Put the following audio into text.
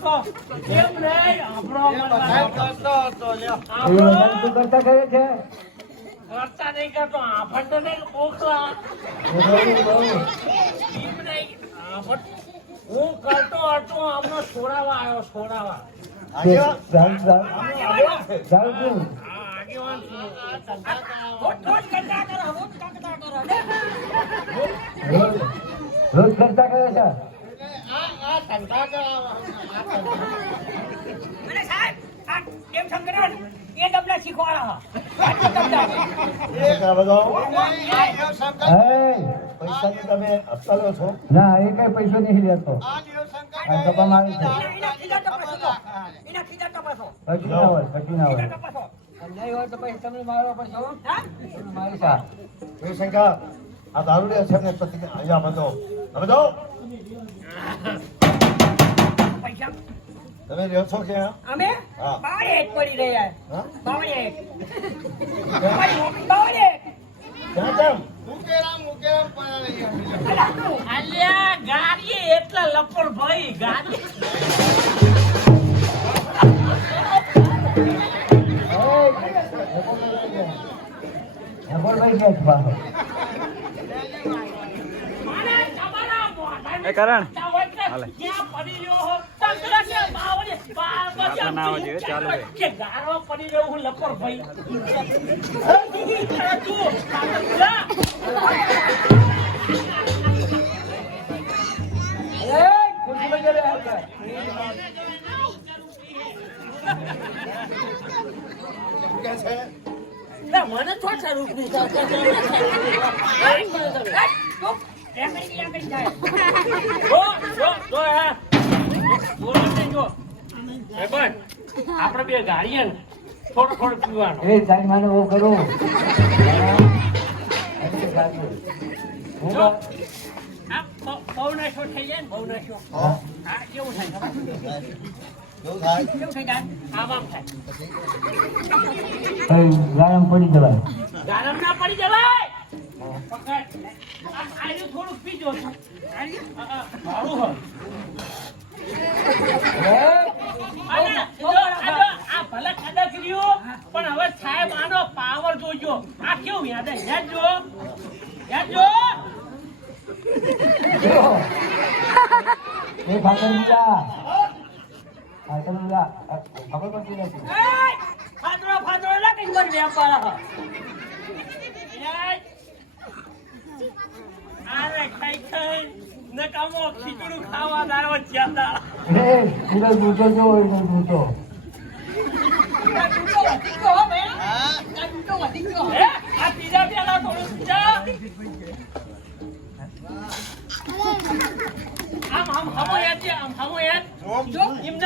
કેમ નહીં? આપણો કરતો કરે છે? કરતા નહીં કરતો આફત નહીં આફત હું કરતો હતો આમનો છોડાવા આવ્યો છોડાવા. રોજ કરતા કરે છે? ધંધા કરાવવા. સાહેબ આ એ તમને શીખવાડા. તમે હપ્તા લો છો? ના એ કઈ પૈસો નહીં લેતો. છે. ના હોય પછી ના હોય. નહીં હોય તો પછી તમને મારવા પડશે તમે મારી સા શંકા આ દારૂડિયા છે એમને પ્રતિ અહીંયા બધો. તમે તમે રહ્યો છો કે અમે? હા. બાવળે એક પડી રહ્યા. હા? બાવળે એક બાવળે એક. ક્યાં કેમ? અલ્યા ગાડી એટલે લપડ ભાઈ ગાડી. એ કરણ. હાલે. મને તો સારું નહીં થતું. ચૂપ. એમ નહીં, એમ નહીં થાય. જો, જો, જો, હા. બોલો નહીં, જો. એ બસ, આપણે બે ગાડીએ ને થોડું થોડું પીવાનું. એ તારી માને બહુ કરું બહુ- નશો થઈ જાય ને બહુ નશો હા. આ કેવું થાય વ્યાયામ પડી જવાય. ગરમ ના પડી જવાય? થોડુંક પીજો આ, આ, ભાડું હોય. અને જો, આ જો, આ ભલે કદાચ રહ્યું, પણ હવે સાહેબ આનો પાવર જોજો. આ કેવું યાદ? યાદ જો. યાદ જો. એ ફાકર બીજા ખબર પડતી નથી. ફાદરો ફાદરો ના કઈ મને વ્યાપાર! આરે ખાઈ ખાઈ નકામો ખીચડું ખાવા લાવ્યો જ્યાદા. એ સુરજ ઊંચો જો એને ઊંચો આ જૂતો વધી ગયો હો ભાઈ. આ જૂતો વધી ગયો. હે? આ પીઝા પેલા થોડું ચા. આમ આમ હમો યાદ છે, આમ હમો યાદ. જો એમ.